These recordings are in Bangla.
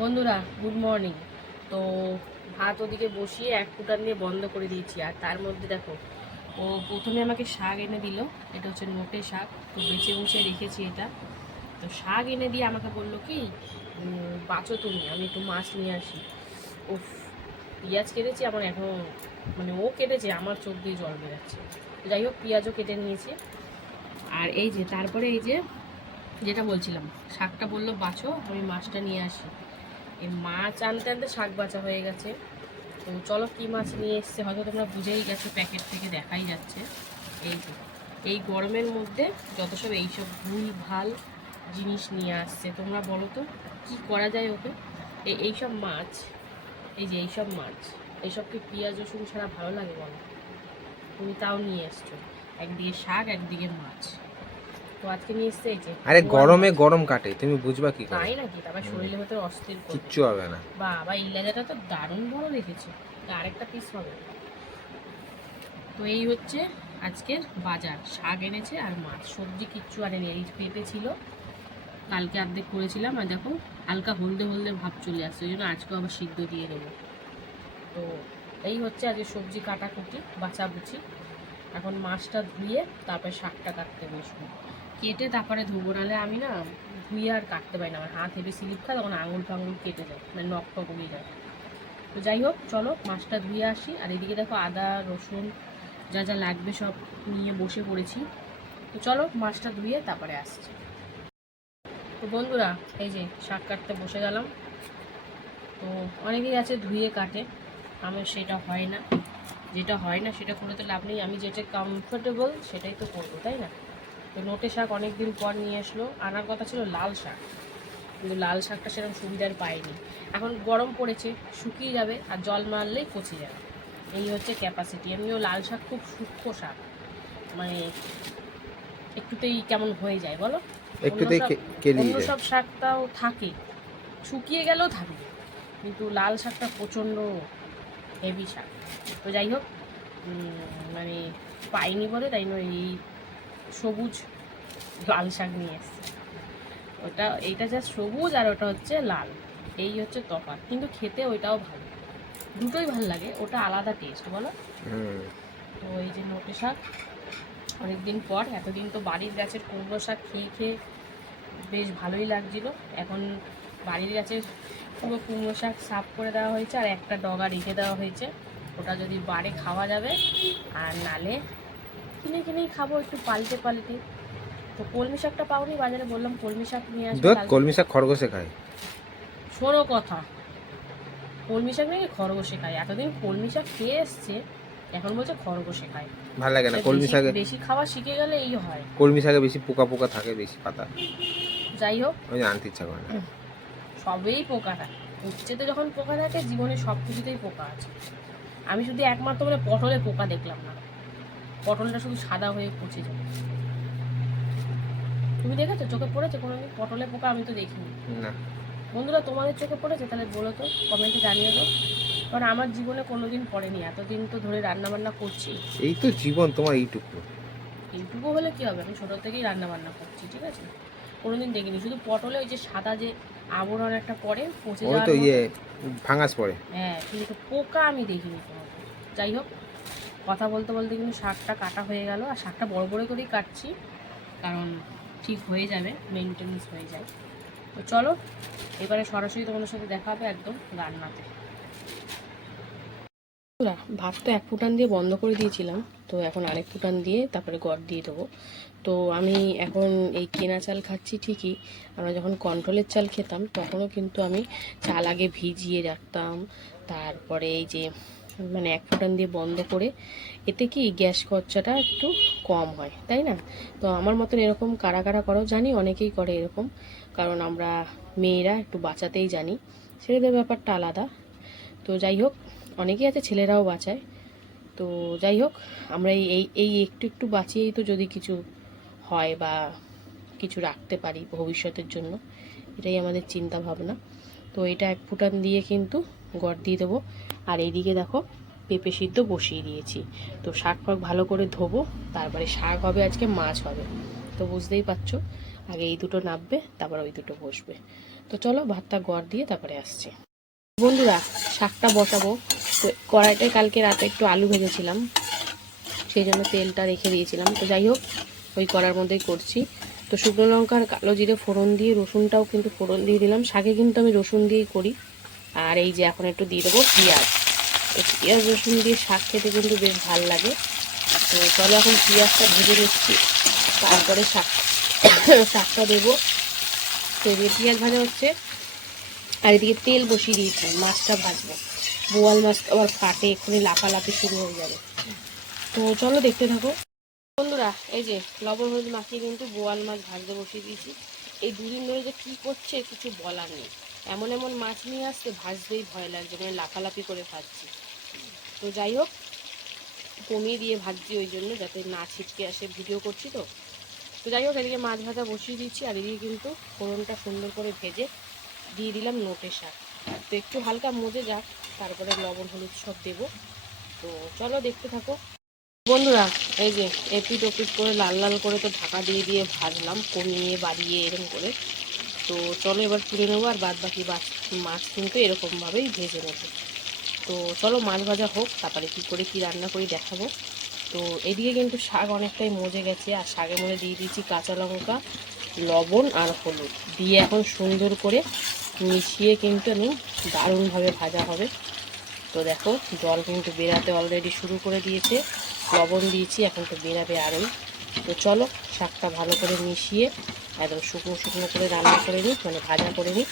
বন্ধুরা গুড মর্নিং তো ভাত ওদিকে বসিয়ে এক ফুটার নিয়ে বন্ধ করে দিয়েছি। আর তার মধ্যে দেখো, ও প্রথমে আমাকে শাক এনে দিল। এটা হচ্ছে নোটে শাক। তো বেছে বুছে রেখেছি এটা। তো শাক এনে দিয়ে আমাকে বলল কি বাঁচো তুমি, আমি একটু মাছ নিয়ে আসি। ও পেঁয়াজ কেটেছি আমার এখন মানে ও কেটেছে, আমার চোখ দিয়ে জল বেরাচ্ছে। যাই হোক, পেঁয়াজও কেটে নিয়েছে। আর এই যে, তারপরে এই যে, যেটা বলছিলাম, শাকটা বলল বাছো আমি মাছটা নিয়ে আসি। এই মাছ আনতে আনতে শাক বাছা হয়ে গেছে। তো চলো কী মাছ নিয়ে এসছে, হয়তো তোমরা বুঝেই গেছো, প্যাকেট থেকে দেখাই যাচ্ছে। এই যে, এই গরমের মধ্যে যত সব এইসব ভুল ভালো জিনিস নিয়ে আসছে, তোমরা বলো তো, কী করা যায় ওকে? এই এইসব মাছ, এই যে এইসব মাছ, এইসব কি পেঁয়াজ, রসুন ছাড়া ভালো লাগে বলো? তুমি তাও নিয়ে এসছো, একদিকে শাক, একদিকে মাছ। তো আজকে নিয়ে এসছে এই যে আরে গরমে গরম কাটে তুমি বুঝবা কি করে? তাই নাকি? তারপর শরীরের ভেতরে অস্থির করবে। কিচ্ছু হবে না। বাবা ইলাজাটা তো দারুণ বড় রেখেছে আরেকটা পিস হবে। তো এই হচ্ছে আজকের বাজার। শাক এনেছে আর মাছ। সবজি কিচ্ছু আনেনি এই পেঁপে ছিল। কালকে অর্ধেক করেছিলাম আর দেখো হালকা হলদে হলদে ভাব চলে আসছে। ওই জন্য আজকেও আবার সিদ্ধ দিয়ে দেবো। তো এই হচ্ছে আজকে সবজি কাটা কাটাকুটি বাছাবুচি এখন মাছটা ধুয়ে তারপরে শাকটা কাটতে বসবো। কেটে তারপরে ধুবো নাহলে আমি না ধুয়ে আর কাটতে পারি না। আমার হাত হেভি স্লিপ খায়, তখন আঙুল ফাঙুল কেটে যায় মানে নখ টক উড়ে যায়। তো যাই হোক, চলো মাছটা ধুয়ে আসি। আর এদিকে দেখো আদা, রসুন, যা যা লাগবে সব নিয়ে বসে পড়েছি। তো চলো মাছটা ধুয়ে তারপরে আসছি। তো বন্ধুরা, এই যে শাক কাটতে বসে গেলাম। তো অনেকেই আছে ধুয়ে কাটে, আমার সেটা হয় না। যেটা হয় না সেটা করে তো লাভ নেই। আমি যেটা কমফোর্টেবল সেটাই তো করব, তাই না? তো নোটে শাক অনেক দিন পর নিয়ে আসলো। আনার কথা ছিল লাল শাক কিন্তু লাল শাকটা সেরকম সুবিধার পাইনি। এখন গরম পড়েছে শুকিয়ে যাবে আর জল মারলেই পচে যাবে। এই হচ্ছে ক্যাপাসিটি এমনিও লাল শাক খুব সূক্ষ্ম শাক। মানে একটুতেই কেমন হয়ে যায় বলো? একটুতেই অন্য সব শাকটাও থাকে। শুকিয়ে গেলেও থাকে কিন্তু লাল শাকটা প্রচণ্ড হেভি শাক। তো যাই হোক মানে পাইনি বলে তাই নয় এই সবুজ লাল শাক নিয়ে এসছে। ওটা এইটা যা সবুজ আর ওটা হচ্ছে লাল। এই হচ্ছে তফাৎ। কিন্তু খেতে ওইটাও ভালো। দুটোই ভালো লাগে। ওটা আলাদা টেস্ট বলো? তো এই যে নোটে শাক অনেকদিন পর এতদিন তো বাড়ির গাছের কুমড়ো শাক খেয়ে খেয়ে বেশ ভালোই লাগছিল। এখন বাড়ির গাছের পুরো কুমড়ো শাক সাফ করে দেওয়া হয়েছে আর একটা ডগা রেখে দেওয়া হয়েছে। ওটা যদি বাড়ে খাওয়া যাবে। আর নালে কিনে কিনেই খাব একটু পাল্টে পাল্টে। তো কলমি শাকটা পাওনি বাজারে বললাম কলমি শাক নিয়ে আসব কলমি শাক খরগোশে খায়। শোনো কথা কলমি শাক নাকি খরগোশে খায়। এতদিন কলমি শাক খেয়ে এসছে এখন বলছে খরগোশে খায়। ভালো লাগে না কলমি শাকে বেশি খাওয়া শিখে গেলে এই হয়। কলমি শাকে বেশি পোকা পোকা থাকে বেশি পাতা। যাই হোক। ওই আনতে ইচ্ছা করে না। সবেই পোকা থাকে। উচ্ছেতে যখন পোকা থাকে জীবনে সব কিছুতেই পোকা আছে। আমি শুধু একমাত্র মানে পটলে পোকা দেখলাম না। পটলটা শুধু সাদা হয়ে পচে যায়। তুমি দেখেছ? চোখে পড়েছে কোনো পটলে পোকা আমি তো দেখিনি। না। বন্ধুরা তোমাদের চোখে পড়েছে? তাহলে বলো তো কমেন্টে জানিয়ে দাও। কারণ আমার জীবনে কোনোদিন পড়েনি। এতদিন তো ধরে রান্না বান্না করছি। এই তো জীবন তোমার এইটুকু। এইটুকু হলে কি হবে? আমি ছোটো থেকেই রান্না বান্না করছি ঠিক আছে? কোনোদিন দেখিনি। শুধু পটলে ওই যে সাদা যে আবরণ একটা পড়ে পচে ওই যাওয়ার তো ইয়ে ফাঙ্গাস পড়ে। হ্যাঁ কিন্তু পোকা আমি দেখিনি যাই হোক কথা বলতে বলতে কিন্তু শাকটা কাটা হয়ে গেল, আর শাকটা বড় বড় করেই কাটছি, কারণ ঠিক হয়ে যাবে মেনটেন্স হয়ে যায়। তো চলো, এবারে সরাসরি তোমাদের সাথে দেখা হবে একদম রান্নাতে। ভাত তো এক ফুটান দিয়ে বন্ধ করে দিয়েছিলাম, তো এখন আরেক ফুটান দিয়ে তারপরে গড় দিয়ে দেবো। তো আমি এখন এই কেনা চাল খাচ্ছি ঠিকই, আমরা যখন কন্ট্রোলের চাল খেতাম, তখনও কিন্তু আমি চাল আগে ভিজিয়ে রাখতাম, তারপরে এই যে মানে এক ফুটান দিয়ে বন্ধ করে, এতে কি গ্যাস খরচাটা একটু কম হয়, তাই না? তো আমার মতন এরকম কারা কারা করো, জানি অনেকেই করে এরকম, কারণ আমরা মেয়েরা একটু বাঁচাতেই জানি, ছেলেদের ব্যাপারটা আলাদা। তো যাই হোক, অনেকেই আছে ছেলেরাও বাঁচায়। তো যাই হোক, আমরা এই এই একটু একটু বাঁচিয়েই তো যদি কিছু হয় বা কিছু রাখতে পারি ভবিষ্যতের জন্য, এটাই আমাদের চিন্তা ভাবনা। তো এটা এক ফুটান দিয়ে কিন্তু গড় দিয়ে দেবো। আর এইদিকে দেখো, পেঁপে সিদ্ধ বসিয়ে দিয়েছি। তো শাক ফাক ভালো করে ধোবো, তারপরে শাক হবে, আজকে মাছ হবে। তো বুঝতেই পারছ, আগে এই দুটো নাববে, তারপর ওই দুটো বসবে। তো চলো, ভাতটা গড় দিয়ে তারপরে আসছি। বন্ধুরা, শাকটা বসাবো। তো কড়াইটায় কালকে রাতে একটু আলু ভেজেছিলাম, সেই জন্য তেলটা রেখে দিয়েছিলাম। তো যাই হোক, ওই কড়ার মধ্যেই করছি। তো শুকনো লঙ্কার কালো জিরে ফোড়ন দিয়ে রসুনটাও কিন্তু ফোড়ন দিয়ে দিলাম। শাকে কিন্তু আমি রসুন দিয়েই করি। আর এই যে এখন একটু দিয়ে দেবো পেঁয়াজ। পেঁয়াজ রসুন দিয়ে শাক খেতে কিন্তু বেশ ভালো লাগে। তো চলো এখন পেঁয়াজটা ভেজে নিচ্ছি। তারপরে শাক, শাকটা দেবো। তো এদিকে পেঁয়াজ ভাজা হচ্ছে। আর এদিকে তেল বসিয়ে দিয়েছি, মাছটা ভাজবো। বোয়াল মাছ আবার ফাটে, এক্ষুনি লাফালাফি শুরু হয়ে যাবে। তো চলো দেখতে থাকো। বন্ধুরা, এই যে লবণ হলুদ মাখিয়ে কিন্তু বোয়াল মাছ ভাজতে বসিয়ে দিয়েছি। এই দুদিন ধরে যে কী করছে, কিছু বলার নেই। এমন এমন মাছ নিয়ে আসতে ভাজতেই ভয় লাগছে মানে লাফালাফি করে ভাজছি তো যাই হোক, কমিয়ে দিয়ে ভাজছি ওই জন্য যাতে না ছিটকে আসে ভিডিও করছি তো। তো যাই হোক, এদিকে মাছ ভাজা বসিয়ে দিচ্ছি, আর এদিকে কিন্তু ফোড়নটা সুন্দর করে ভেজে দিয়ে দিলাম নোটে শাক। তো একটু হালকা মজে যাক, তারপরে লবণ, হলুদ সব দেবো। তো চলো দেখতে থাকো। বন্ধুরা, এই যে এপিট ওপিট করে লাল লাল করে তো ঢাকা দিয়ে দিয়ে ভাজলাম, কমিয়ে বাড়িয়ে এরকম করে। তো চলো এবার তুলে নেব আর বাদ বাকি মাছ কিন্তু এরকমভাবেই ভেজে নেব। তো চলো মাছ ভাজা হোক, তারপরে কী করে কি রান্না করি দেখাবো। তো এদিকে কিন্তু শাক অনেকটাই মজে গেছে, আর শাকের মধ্যে দিয়ে দিয়েছি কাঁচা লঙ্কা, লবণ আর হলুদ। দিয়ে এখন সুন্দর করে মিশিয়ে কিন্তু আমি দারুণভাবে ভাজা হবে। তো দেখো, জল কিন্তু বেরাতে অলরেডি শুরু করে দিয়েছে। লবণ দিয়েছি, এখন তো বেরাবে আরোই। তো চলো, শাকটা ভালো করে মিশিয়ে একদম শুকনো শুকনো করে রান্না করে নিই মানে ভাজা করে নিই।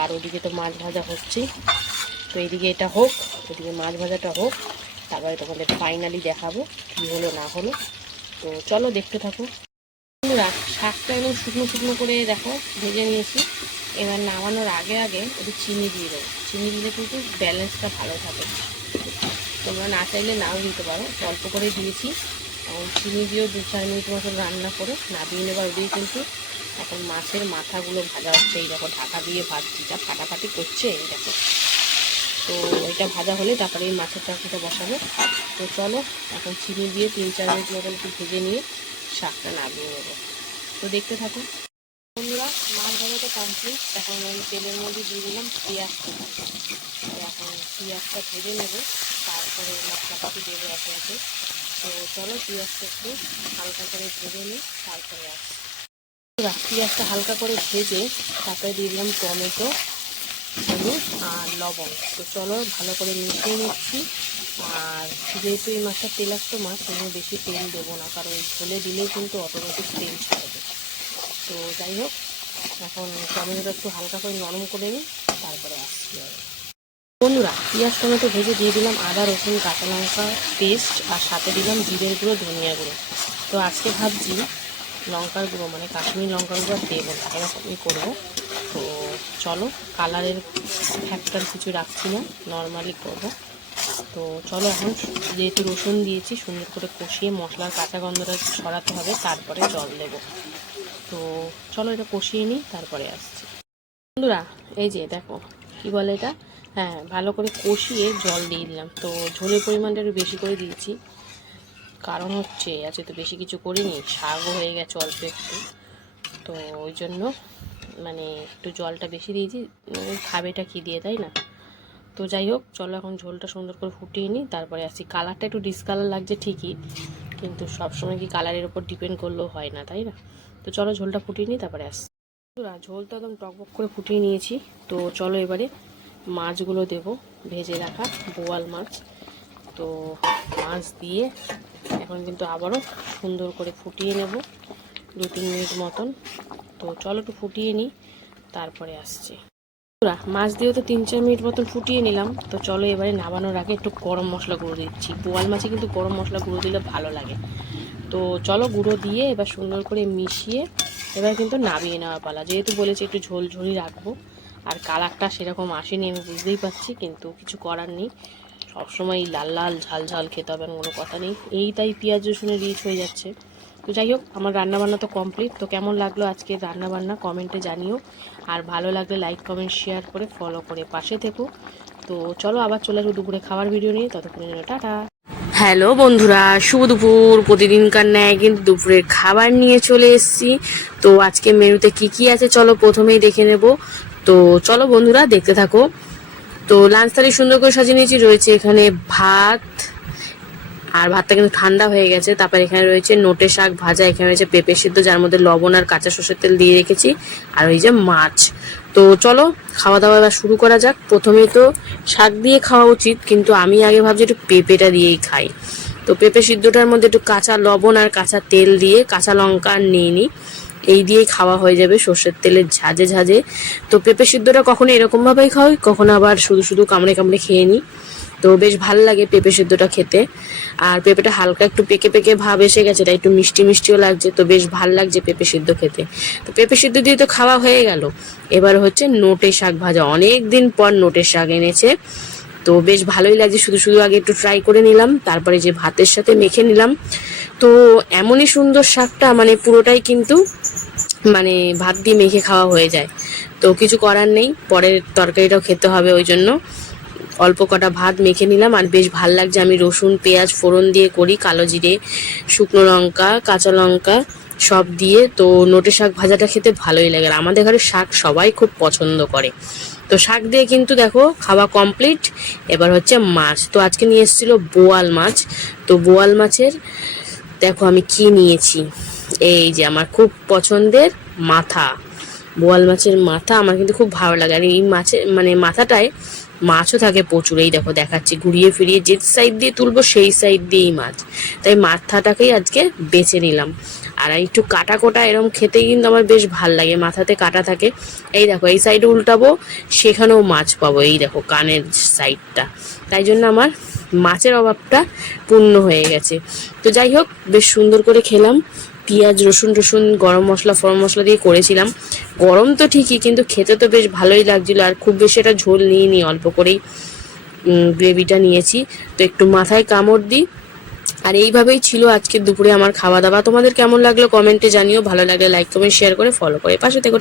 আর ওদিকে তো মাছ ভাজা হচ্ছেই তো এইদিকে এটা হোক ওদিকে মাছ ভাজাটা হোক, তারপরে তোমাদের ফাইনালি দেখাবো কী হলো, না হলো। তো চলো দেখতে থাকো। শাকটা একদম শুকনো শুকনো করে দেখো, ভেজে নিয়েছি। এবার নামানোর আগে আগে একটু চিনি দিয়ে দেবো। চিনি দিলে কিন্তু ব্যালেন্সটা ভালো থাকে। তোমরা না চাইলে নাও দিতে পারো। অল্প করে দিয়েছি। চিনি দিয়েও দু চার মিনিট মতন রান্না করে নামিয়ে নেবার ওদিকে কিন্তু এখন মাছের মাথাগুলো ভাজা হচ্ছে। এই দেখো, ঢাকা দিয়ে ভাজছি। যা ফাটাফাটি করছে এই দেখো। তো এটা ভাজা হলে তারপরে এই মাছের চাকরিটা বসাবো। তো চলো, এখন চিনি দিয়ে তিন চার মিনিট মতন একটু ভেজে নিয়ে শাকটা নামিয়ে নেব। তো দেখতে থাকো। বন্ধুরা, মাছ ভাজাটা কমপ্লিট এখন আমি তেলের মধ্যে দিয়ে দিলাম পেঁয়াজ। তো এখন পেঁয়াজটা ভেজে নেব। তারপরে মশলাপাতি দেবো একে একে। তো চলো পেঁয়াজটা একটু হালকা করে ভেজে নিই তারপরে আসি বন্ধুরা, পেঁয়াজটা হালকা করে ভেজে তারপরে দিয়ে দিলাম টমেটো হলুদ আর লবণ। তো চলো ভালো করে মিশিয়ে নিচ্ছি। আর যেহেতু এই মাছটা তেলাক্ত মাছ সেজন্য বেশি তেল দেবো না কারণ ঝোলে দিলেই কিন্তু অটোমেটিক তেল ছাড়বে। তো যাই হোক এখন টমেটোটা একটু হালকা করে নরম করে নিই তারপরে আসছি। বন্ধুরা, পেঁয়াজ টমেটো ভেজে দিয়ে দিলাম আদা, রসুন, কাঁচা লঙ্কা পেস্ট আর সাথে দিলাম জিরের গুঁড়ো, ধনিয়া গুঁড়ো। তো আজকে ভাবছি লঙ্কার গুঁড়ো মানে কাশ্মীর লঙ্কার গুঁড়ো দেবো এরকমই করব। তো চলো, কালারের ফ্যাক্টর কিছু রাখছি না নর্মালি করব। তো চলো এখন যেহেতু রসুন দিয়েছি, সুন্দর করে কষিয়ে মশলার কাঁচা গন্ধটা ছড়াতে হবে, তারপরে জল দেবো। তো চলো এটা কষিয়ে নিই, তারপরে আসছি। বন্ধুরা, এই যে দেখো, কি বলে এটা? হ্যাঁ ভালো করে কষিয়ে জল দিয়ে দিলাম। তো ঝোলের পরিমাণটা একটু বেশি করে দিয়েছি। কারণ হচ্ছে আজকে তো বেশি কিছু করিনি শাকও হয়ে গেছে অল্প একটু। তো ওই জন্য মানে একটু জলটা বেশি দিয়েছি। খাবেটা কি দিয়ে তাই না? তো যাই হোক চলো এখন ঝোলটা সুন্দর করে ফুটিয়ে নিই। তারপরে আসি কালারটা একটু ডিসকালার লাগছে ঠিকই কিন্তু সবসময় কি কালারের উপর ডিপেন্ড করলেও হয় না তাই না? তো চলো ঝোলটা ফুটিয়ে নিই তারপরে আসছি বন্ধুরা, ঝোল তো একদম টকবক করে ফুটিয়ে নিয়েছি। তো চলো এবারে মাছগুলো দেব, ভেজে রাখা বোয়াল মাছ। তো মাছ দিয়ে এখন কিন্তু আবারও সুন্দর করে ফুটিয়ে নেব দু তিন মিনিট মতন। তো চলো একটু ফুটিয়ে নিই, তারপরে আসছি। মাছ দিয়েও তো তিন চার মিনিট মতন ফুটিয়ে নিলাম। তো চলো এবারে নামানোর আগে একটু গরম মশলা গুঁড়ো দিচ্ছি। বোয়াল মাছে কিন্তু গরম মশলা গুঁড়ো দিলে ভালো লাগে। তো চলো গুঁড়ো দিয়ে এবার সুন্দর করে মিশিয়ে এবার কিন্তু নামিয়ে নেওয়া পালা। যেহেতু বলেছি একটু ঝোল ঝোলই রাখব আর কালারটা সেরকম আসেনি, আমি বুঝতেই পারছি, কিন্তু কিছু করার নেই। সবসময় লাল লাল ঝাল ঝাল খেতে হবে কোনো কথা নেই। এই তাই পেঁয়াজ রসুনের রিচ হয়ে যাচ্ছে। তো যাই হোক, আমার রান্নাবান্না তো কমপ্লিট তো কেমন লাগল আজকে রান্নাবান্না কমেন্টে জানিও। আর ভালো লাগলে লাইক, কমেন্ট শেয়ার করে ফলো করে পাশে থেকো। তো চলো আবার চলে আসব দুপুরে খাবার ভিডিও নিয়ে। ততক্ষণের জন্য টাটা। হ্যালো বন্ধুরা, শুভ দুপুর। প্রতিদিনকার ন্যায় কিন্তু দুপুরের খাবার নিয়ে চলে এসেছি। তো আজকে মেনুতে কি কি আছে চলো প্রথমেই দেখে নেব। তো চলো বন্ধুরা, দেখতে থাকো। তো লাঞ্চ থালি সুন্দর করে সাজিয়ে নিয়েছি, রয়েছে এখানে ভাত, আর ভাতটা কিন্তু ঠান্ডা হয়ে গেছে। তারপর এখানে রয়েছে নোটে শাক ভাজা, এখানে রয়েছে পেঁপে সিদ্ধ, যার মধ্যে লবণ আর কাঁচা সর্ষের তেল দিয়ে রেখেছি, আর ওই যে মাছ। তো চলো খাওয়া দাওয়া এবার শুরু করা যাক। প্রথমেই তো শাক দিয়ে খাওয়া উচিত, কিন্তু আমি আগে ভাবছি একটু পেঁপেটা দিয়েই খাই। তো পেঁপে সিদ্ধটার মধ্যে একটু কাঁচা লবণ আর কাঁচা তেল দিয়ে কাঁচা লঙ্কা নিয়ে নিই। এই দিয়েই খাওয়া হয়ে যাবে সর্ষের তেলের ঝাঁঝে ঝাঁঝে। তো পেঁপে সিদ্ধটা কখনো এরকমভাবেই খাওয়াই, কখনো আবার শুধু শুধু কামড়ে কামড়ে খেয়ে নিই। তো বেশ ভালো লাগে পেঁপে সিদ্ধটা খেতে। আর পেঁপেটা হালকা একটু পেকে পেকে ভাব এসে গেছে, তাই একটু মিষ্টি মিষ্টিও লাগছে, তো বেশ ভালো লাগছে পেঁপে সিদ্ধ খেতে। তো পেঁপে সিদ্ধ দিয়ে তো খাওয়া হয়ে গেল। এবার হচ্ছে নোটে শাক ভাজা। অনেক দিন পর নোটের শাক এনেছে। তো বেশ ভালোই লাগছে, শুধু শুধু আগে একটু ট্রাই করে নিলাম, তারপরে যে ভাতের সাথে মেখে নিলাম। তো এমনই সুন্দর শাকটা মানে পুরোটাই কিন্তু মানে ভাত দিয়ে মেখে খাওয়া হয়ে যায়। তো কিছু করার নেই, পরের তরকারিটাও খেতে হবে ওই জন্য। অল্প কটা ভাত মেখে নিলাম আর বেশ ভালো লাগছে। আমি রসুন, পেঁয়াজ ফোড়ন দিয়ে করি, কালো জিরে, শুকনো লঙ্কা, কাঁচা লঙ্কা সব দিয়ে। তো নোটে শাক ভাজাটা খেতে ভালোই লাগে। আর আমাদের ঘরে শাক সবাই খুব পছন্দ করে। তো শাক দিয়ে কিন্তু দেখো খাওয়া কমপ্লিট এবার হচ্ছে মাছ। তো আজকে নিয়ে এসেছিল বোয়াল মাছ। তো বোয়াল মাছের দেখো আমি কি নিয়েছি। এই যে আমার খুব পছন্দের মাথা, বোয়াল মাছের মাথা আমার কিন্তু খুব ভালো লাগে। আর এই মাছের মানে মাথাটায় মাছও থাকে প্রচুর। এই দেখো দেখাচ্ছি, ঘুরিয়ে ফিরিয়ে যে সাইড দিয়ে তুলবো সেই সাইড দিয়েই মাছ। তাই মাথাটাকেই আজকে বেছে নিলাম। আর একটু কাটা কোটা এরকম খেতে কিন্তু আমার বেশ ভালো লাগে, মাথাতে কাটা থাকে। এই দেখো, এই সাইডে উল্টাবো, সেখানেও মাছ পাবো। এই দেখো, কানের সাইডটা তাই জন্য আমার মাছের অভাবটা পূর্ণ হয়ে গেছে। তো যাই হোক, বেশ সুন্দর করে খেলাম। পেঁয়াজ, রসুন টসুন গরম মশলা, ফরম মশলা দিয়ে করেছিলাম। গরম তো ঠিকই, কিন্তু খেতে তো বেশ ভালোই লাগছিল আর খুব বেশি একটা ঝোল নিয়ে নিই অল্প করেই গ্রেভিটা নিয়েছি। তো একটু মাথায় কামড় দিই। আর এইভাবেই ছিল আজকে দুপুরে আমার খাওয়া দাওয়া। তোমাদের কেমন লাগল কমেন্টে জানিও, ভালো লাগলে লাইক কমেন্ট শেয়ার করে ফলো করে পাশে থেকে।